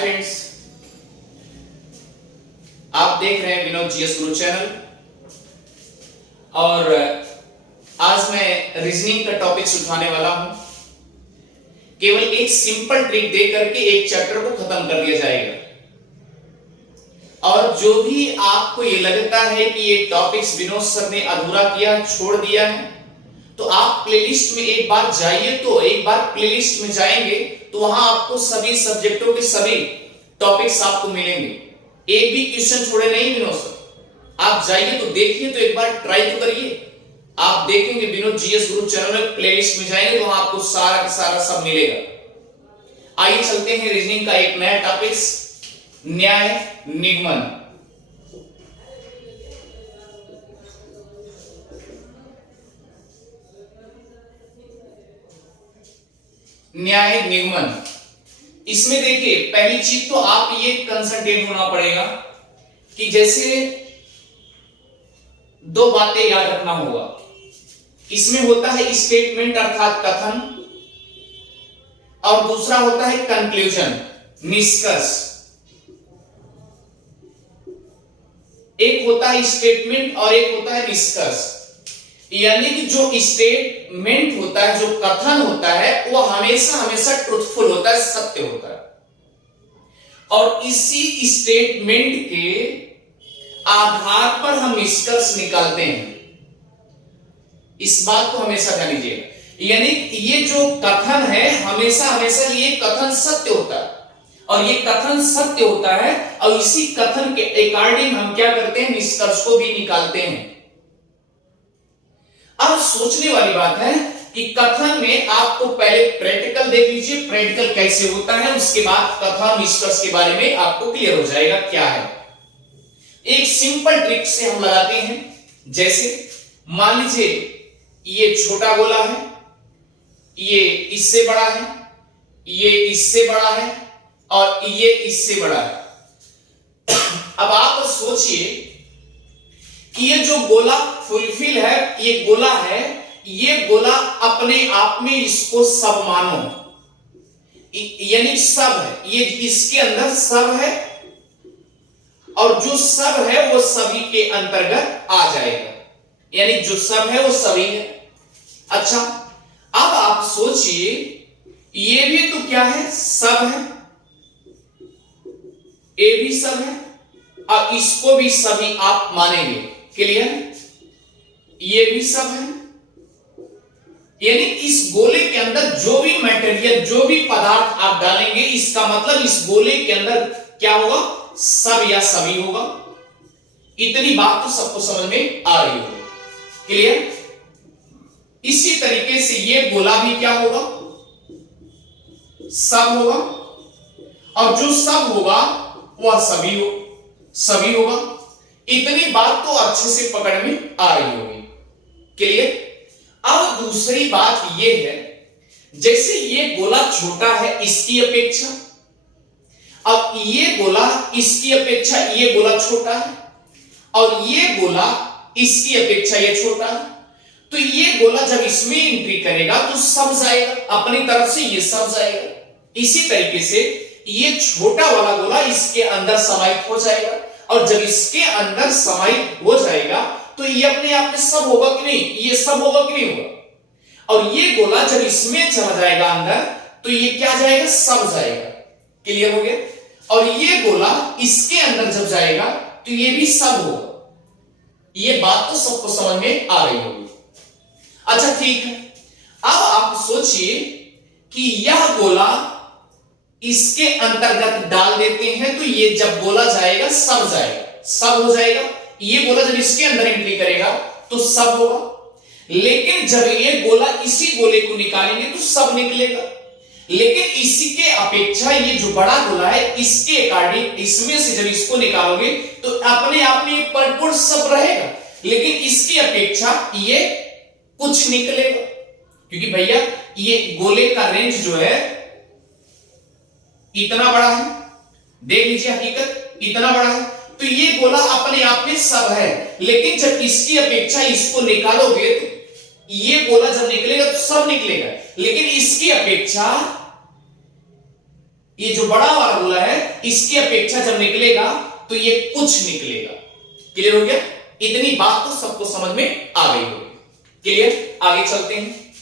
Friends, आप देख रहे हैं विनोद जीएस गुरु चैनल। और आज मैं रीजनिंग का टॉपिक उठाने वाला हूं। केवल एक सिंपल ट्रिक दे करके एक चैप्टर को खत्म कर दिया जाएगा। और जो भी आपको ये लगता है कि ये टॉपिक्स विनोद सर ने अधूरा किया, छोड़ दिया है, तो आप प्लेलिस्ट में एक बार जाइए। तो एक बार प्लेलिस्ट में जाएंगे तो वहां आपको सभी सब्जेक्टों के सभी टॉपिक्स आपको मिलेंगे। एक भी क्वेश्चन छोड़े नहीं विनोद सर। आप जाइए तो देखिए, तो एक बार ट्राई तो करिए। आप देखेंगे विनोद जीएस गुरु चैनल में प्लेलिस्ट में जाएंगे तो वहां आपको सारा का सारा सब मिलेगा। आइए चलते हैं रीजनिंग का एक नया टॉपिक, न्याय निगमन। न्याय निगमन, इसमें देखिए पहली चीज तो आप ये कंसंट्रेट होना पड़ेगा कि जैसे दो बातें याद रखना होगा। इसमें होता है स्टेटमेंट अर्थात कथन, और दूसरा होता है कंक्लूजन, निष्कर्ष। एक होता है स्टेटमेंट और एक होता है निष्कर्ष। यानी कि जो स्टेटमेंट होता है, जो कथन होता है, वो हमेशा हमेशा ट्रूथफुल होता है, सत्य होता है। और इसी स्टेटमेंट के आधार पर हम निष्कर्ष निकालते हैं। इस बात को हमेशा ध्यान दीजिएगा। यानी ये जो कथन है हमेशा हमेशा ये कथन सत्य होता है, और ये कथन सत्य होता है, और इसी कथन के अकॉर्डिंग हम क्या करते हैं, निष्कर्ष को भी निकालते हैं। अब सोचने वाली बात है कि कथन में आपको पहले प्रैक्टिकल देख लीजिए, प्रैक्टिकल कैसे होता है, उसके बाद कथन निष्कर्ष के बारे में आपको क्लियर हो जाएगा क्या है। एक सिंपल ट्रिक से हम लगाते हैं। जैसे मान लीजिए ये छोटा गोला है, ये इससे बड़ा है, ये इससे बड़ा है, और ये इससे बड़ा है। अब आप सोचिए कि ये जो गोला फुलफिल है, ये गोला है, ये गोला अपने आप में इसको सब मानो, यानी सब है, ये इसके अंदर सब है, और जो सब है वो सभी के अंतर्गत आ जाएगा। यानी जो सब है वो सभी है। अच्छा, अब आप सोचिए ये भी तो क्या है, सब है, ये भी सब है, और इसको भी सभी आप मानेंगे। क्लियर? ये भी सब है। यानी इस गोले के अंदर जो भी मटेरियल, जो भी पदार्थ आप डालेंगे, इसका मतलब इस गोले के अंदर क्या होगा, सब या सभी होगा। इतनी बात तो सबको समझ में आ रही होगी। क्लियर? इसी तरीके से ये गोला भी क्या होगा, सब होगा, और जो सब होगा वह सभी होगा। इतनी बात तो अच्छे से पकड़ में आ रही होगी। क्लियर? अब दूसरी बात यह है, जैसे ये गोला छोटा है इसकी अपेक्षा, अब ये गोला इसकी अपेक्षा ये गोला छोटा है, और ये गोला इसकी अपेक्षा ये छोटा है, तो ये गोला जब इसमें एंट्री करेगा तो सब जाएगा, अपनी तरफ से ये सब जाएगा। इसी तरीके से ये छोटा वाला गोला इसके अंदर समाहित हो जाएगा, और जब इसके अंदर समाहित हो जाएगा तो ये अपने आप में सब होगा कि नहीं, ये सब होगा कि नहीं होगा। और ये गोला जब इसमें चला जाएगा अंदर तो ये क्या जाएगा, सब जाएगा। क्लियर हो गया? और ये गोला इसके अंदर जब जाएगा तो ये भी सब होगा। ये बात तो सबको समझ में आ रही होगी। अच्छा ठीक है, अब आप सोचिए कि यह गोला इसके अंतर्गत डाल देते हैं तो ये जब गोला जाएगा सब जाएगा, सब हो जाएगा। ये गोला जब इसके अंदर एंट्री करेगा तो सब होगा, लेकिन जब ये गोला इसी गोले को निकालेंगे तो सब निकलेगा। लेकिन इसी के अपेक्षा ये जो बड़ा गोला है, इसके अकॉर्डिंग इसमें से जब इसको निकालोगे तो अपने आप में परिपूर्ण सब रहेगा, लेकिन इसकी अपेक्षा ये कुछ निकलेगा, क्योंकि भैया ये गोले का रेंज जो है इतना बड़ा है। देख लीजिए हकीकत, इतना बड़ा है, तो ये गोला अपने आप में सब है, लेकिन जब इसकी अपेक्षा इसको निकालोगे तो ये गोला जब निकलेगा तो सब निकलेगा, लेकिन इसकी अपेक्षा ये जो बड़ा वाला गोला है इसकी अपेक्षा जब निकलेगा तो ये कुछ निकलेगा। क्लियर हो गया? इतनी बात तो सबको समझ में आ गई होगी। क्लियर? आगे चलते हैं।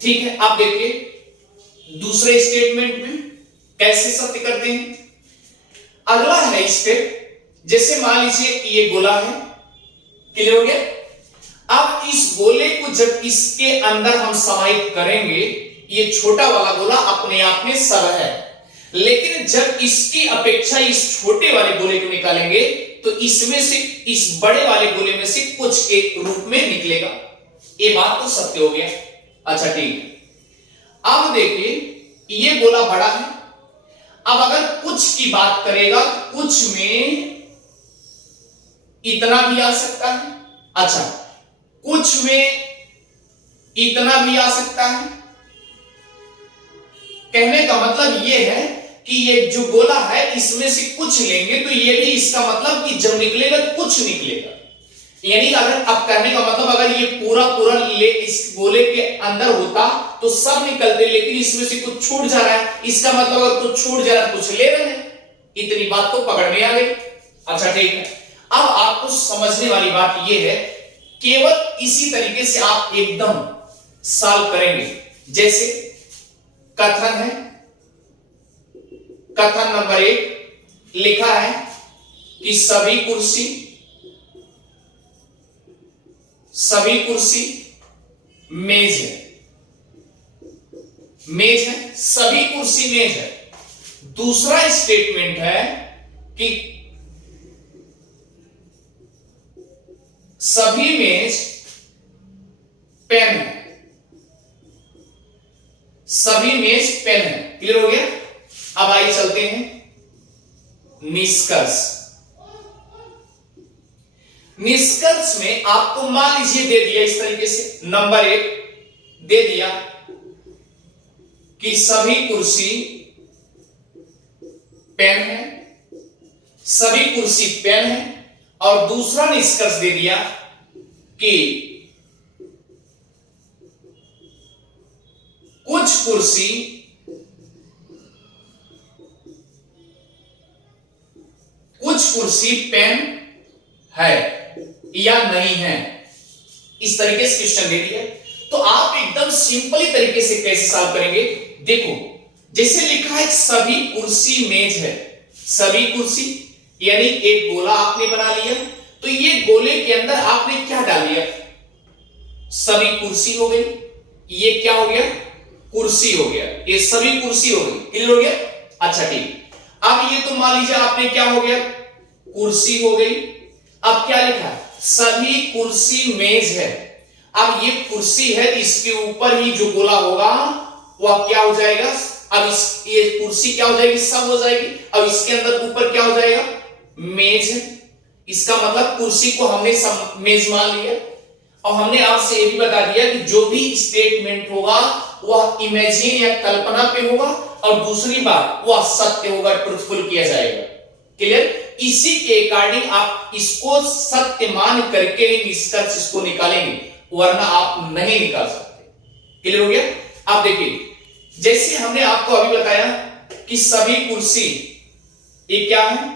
ठीक है, आप देखिए दूसरे स्टेटमेंट में कैसे सत्य करते हैं। अगला है स्टेप, जैसे मान लीजिए ये गोला है। क्लियर हो गया? अब इस गोले को जब इसके अंदर हम समाहित करेंगे, ये छोटा वाला गोला अपने आप में सब है, लेकिन जब इसकी अपेक्षा इस छोटे वाले गोले को निकालेंगे तो इसमें से, इस बड़े वाले गोले में से कुछ एक रूप में निकलेगा। ये बात तो सत्य हो गया। अच्छा ठीक है, अब देखिए ये गोला बड़ा है। अब अगर कुछ की बात करेगा तो कुछ में इतना भी आ सकता है। अच्छा, कुछ में इतना भी आ सकता है। कहने का मतलब ये है कि ये जो गोला है इसमें से कुछ लेंगे तो ये भी, इसका मतलब कि जब निकलेगा तो कुछ निकलेगा। यानी अगर, अब कहने का मतलब अगर ये पूरा पूरा ले इस गोले के अंदर होता तो सब निकलते, लेकिन इसमें से कुछ छूट जा रहा है, इसका मतलब अगर कुछ छूट जा रहा है कुछ ले रहे हैं। इतनी बात तो पकड़ में आ गई। अच्छा ठीक है, अब आपको समझने वाली बात यह है, केवल इसी तरीके से आप एकदम सॉल्व करेंगे। जैसे कथन है, कथन नंबर 1 लिखा है कि सभी कुर्सी मेज है। मेज है, सभी कुर्सी मेज है। दूसरा स्टेटमेंट है कि सभी मेज पेन है। सभी मेज पेन है। क्लियर हो गया? अब आइए चलते हैं निष्कर्ष। निष्कर्ष में आपको मान लीजिए दे दिया इस तरीके से, नंबर 1 दे दिया कि सभी कुर्सी पेन है, सभी कुर्सी पेन है, और दूसरा निष्कर्ष दे दिया कि कुछ कुर्सी पेन है या नहीं है। इस तरीके से क्वेश्चन दे दिया, तो आप एकदम सिंपली तरीके से कैसे सॉल्व करेंगे। देखो, जैसे लिखा है सभी कुर्सी मेज है, सभी कुर्सी यानी एक गोला आपने बना लिया, तो ये गोले के अंदर आपने क्या डाल दिया, सभी कुर्सी हो गई। ये क्या हो गया, कुर्सी हो गया। ये सभी कुर्सी हो गई। क्लियर हो गया? अच्छा ठीक, अब ये तो मान लीजिए आपने क्या हो गया, कुर्सी हो गई। अब क्या लिखा है, सभी कुर्सी मेज है। अब ये कुर्सी है, इसके ऊपर ही जो गोला होगा वह क्या हो जाएगा, अब ये कुर्सी क्या हो जाएगी, सब हो जाएगी। अब इसके अंदर ऊपर क्या हो जाएगा, मेज है। इसका मतलब कुर्सी को हमने मेज मान लिया। और हमने आपसे ये भी बता दिया कि जो भी स्टेटमेंट होगा वह इमेजिन या कल्पना पे होगा, और दूसरी बात वह सत्य होगा, ट्रूथफुल किया जाएगा। क्लियर? इसी के अकॉर्डिंग आप इसको सत्य मान करके निष्कर्ष इसको निकालेंगे, वरना आप नहीं निकाल सकते। क्लियर हो गया? आप देखिए, जैसे हमने आपको अभी बताया कि सभी कुर्सी, ये क्या है,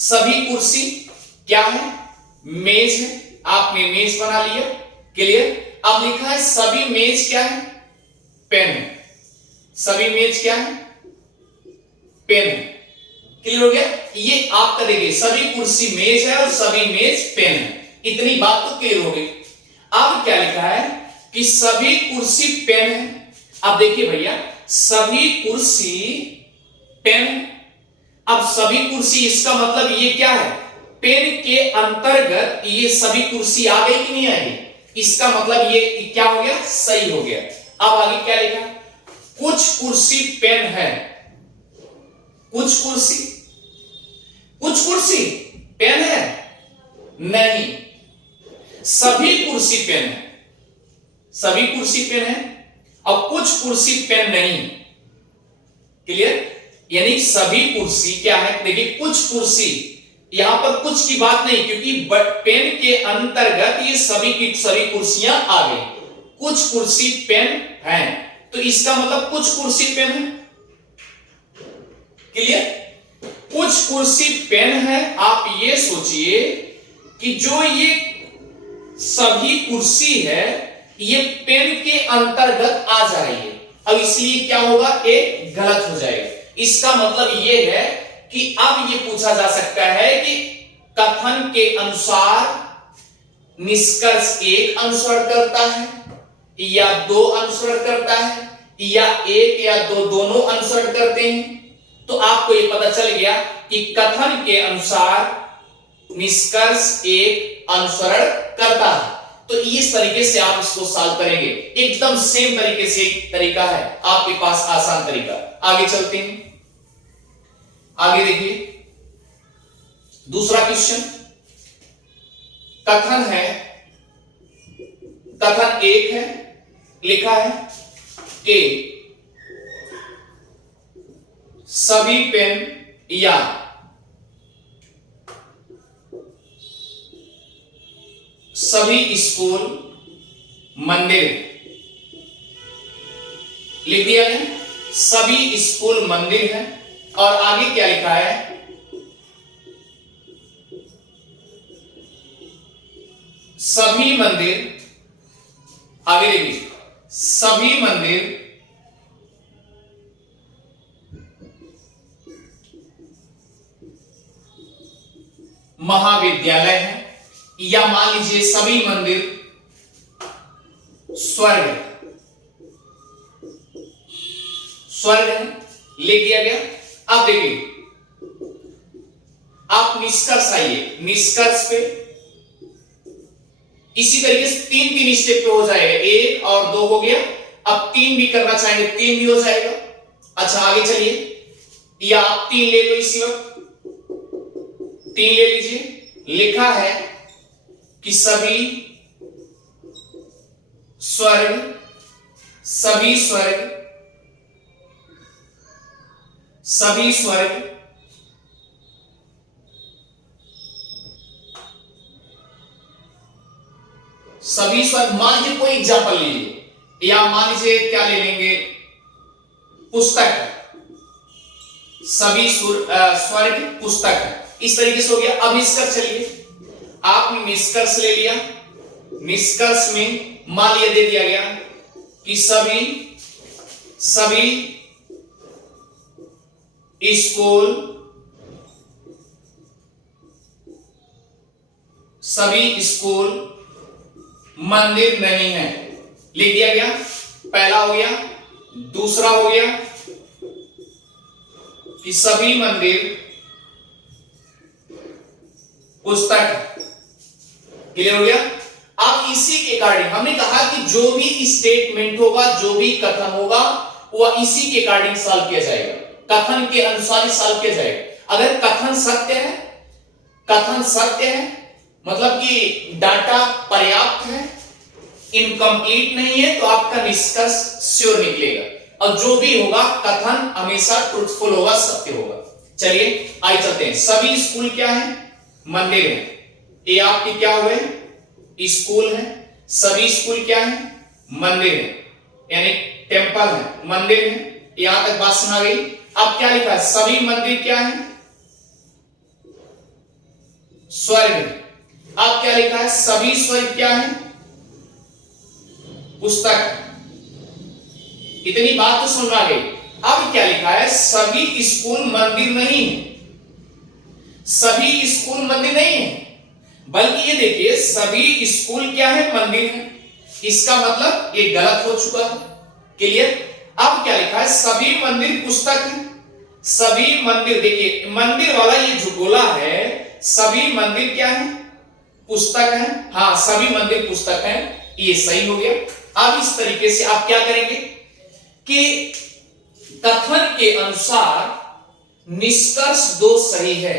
सभी कुर्सी क्या है, मेज है। आपने मेज बना लिया। क्लियर? अब लिखा है सभी मेज क्या है, पेन है। सभी मेज क्या है, पेन है। क्लियर हो गया? ये आप करेंगे, सभी कुर्सी मेज है और सभी मेज पेन है। इतनी बात तो क्लियर हो गई। अब क्या लिखा है कि सभी कुर्सी पेन है। अब देखिए भैया, सभी कुर्सी पेन है। अब सभी कुर्सी, इसका मतलब ये क्या है, पेन के अंतर्गत ये सभी कुर्सी आ गई कि नहीं आएगी। इसका मतलब ये क्या हो गया, सही हो गया। अब आगे क्या लिखा, कुछ कुर्सी पेन है। कुछ कुर्सी पेन है नहीं, सभी कुर्सी पेन है। सभी कुर्सी पेन है और कुछ कुर्सी पेन नहीं। क्लियर? यानी सभी कुर्सी क्या है, देखिए कुछ कुर्सी, यहां पर कुछ की बात नहीं, क्योंकि पेन के अंतर्गत ये सभी की सभी कुर्सियां आ गई। कुछ कुर्सी पेन है, तो तो इसका मतलब कुछ कुर्सी पेन है। क्लियर? कुछ कुर्सी पेन है। आप ये सोचिए कि जो ये सभी कुर्सी है ये पेन के अंतर्गत आ जा रही है। अब इसलिए क्या होगा, एक गलत हो जाएगा। इसका मतलब ये है कि अब ये पूछा जा सकता है कि कथन के अनुसार निष्कर्ष एक अनुसरण करता है या दो अनुसरण करता है या एक या दो दोनों अनुसरण करते हैं। तो आपको ये पता चल गया कि कथन के अनुसार निष्कर्ष एक अनुसरण करता है। तो इस तरीके से आप इसको सॉल्व करेंगे। एकदम सेम तरीके से एक तरीका है आपके पास, आसान तरीका। आगे चलते हैं। आगे देखिए दूसरा क्वेश्चन। कथन है, कथन एक है, लिखा है कि सभी पेन या सभी स्कूल मंदिर, लिख दिया गया सभी स्कूल मंदिर है। और आगे क्या लिखा है, सभी मंदिर, आगे देखिए सभी मंदिर महाविद्यालय है, या मान लीजिए सभी मंदिर स्वर्ग, स्वर्ग है, लिख दिया गया। अब देखिए आप निष्कर्ष आइए, निष्कर्ष पे इसी तरीके से तीन तीन स्टेप पे हो जाएगा। एक और दो हो गया, अब तीन भी करना चाहेंगे तीन भी हो जाएगा। अच्छा आगे चलिए, या आप तीन ले लो, इसी वक्त तीन ले लीजिए। लिखा है कि सभी स्वर्ग, सभी स्वर्ग, सभी स्वर्ग सभी स्वर्ग, मान लीजिए कोई एग्जाम्पल लीजिए, या मान लीजिए क्या ले लेंगे, पुस्तक, सभी स्वर्ग पुस्तक है। इस तरीके से हो गया। अब निष्कर्ष चलिए, आपने निष्कर्ष ले लिया। निष्कर्ष में मान लिया, दे दिया गया कि सभी स्कूल, सभी स्कूल मंदिर नहीं है, लिख दिया गया। पहला हो गया। दूसरा हो गया कि सभी मंदिर पुस्तक, क्लियर हो गया। अब इसी के अकॉर्डिंग हमने कहा कि जो भी स्टेटमेंट होगा, जो भी कथन होगा, वह इसी के अकॉर्डिंग सॉल्व किया जाएगा, कथन के अनुसार ही सॉल्व किया जाएगा। अगर कथन सत्य है, कथन सत्य है मतलब कि डाटा पर्याप्त है, इनकम्प्लीट नहीं है, तो आपका निष्कर्ष श्योर निकलेगा। और जो भी होगा कथन हमेशा ट्रूथफुल होगा, सत्य होगा। चलिए आगे चलते हैं। सभी स्कूल क्या है, मंदिर है। ये आपके क्या हुए, स्कूल है। सभी स्कूल क्या है, मंदिर है, यानी टेंपल है, मंदिर है। यहां तक बात सुना गई। अब क्या लिखा है, सभी मंदिर क्या है, स्वर्ग है। अब क्या लिखा है, सभी स्वर्ग क्या है, पुस्तक। इतनी बात तो सुन गई। अब क्या लिखा है, सभी स्कूल मंदिर नहीं है, सभी स्कूल मंदिर नहीं है, बल्कि ये देखिए सभी स्कूल क्या है, मंदिर है। इसका मतलब ये गलत हो चुका है। क्लियर? अब क्या लिखा है, सभी मंदिर पुस्तक है। सभी मंदिर, देखिए मंदिर वाला ये जो बोला है, सभी मंदिर क्या है, पुस्तक है। हाँ, सभी मंदिर पुस्तक है, ये सही हो गया। अब इस तरीके से आप क्या करेंगे कि कथन के अनुसार निष्कर्ष दो सही है,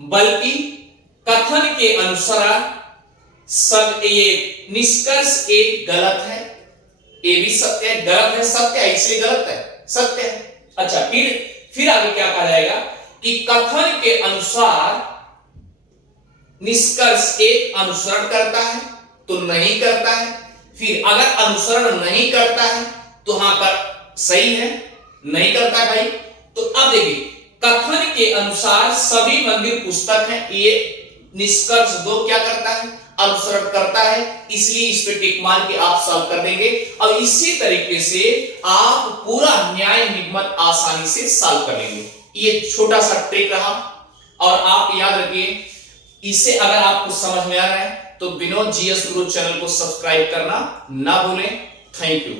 बल्कि कथन के अनुसार सब ये निष्कर्ष एक गलत है। ये भी सत्य है, गलत है, सत्य है, इसलिए गलत है, सत्य है। अच्छा, फिर आगे क्या कहा जाएगा कि कथन के अनुसार निष्कर्ष एक अनुसरण करता है तो नहीं करता है। फिर अगर अनुसरण नहीं करता है तो हां पर सही है, नहीं करता भाई। तो अब देखिए, कथन के अनुसार सभी मंदिर पुस्तक हैं, ये निष्कर्ष दो क्या करता है, अनुसरण करता है, इसलिए इस पे टिक मार के आप सॉल्व कर देंगे। और इसी तरीके से आप पूरा न्याय निगमन आसानी से सॉल्व कर लेंगे। ये छोटा सा ट्रिक रहा, और आप याद रखिए, इसे अगर आपको समझ में आ रहा है तो विनोद जीएस गुरु चैनल को सब्सक्राइब करना ना भूलें। Thank you.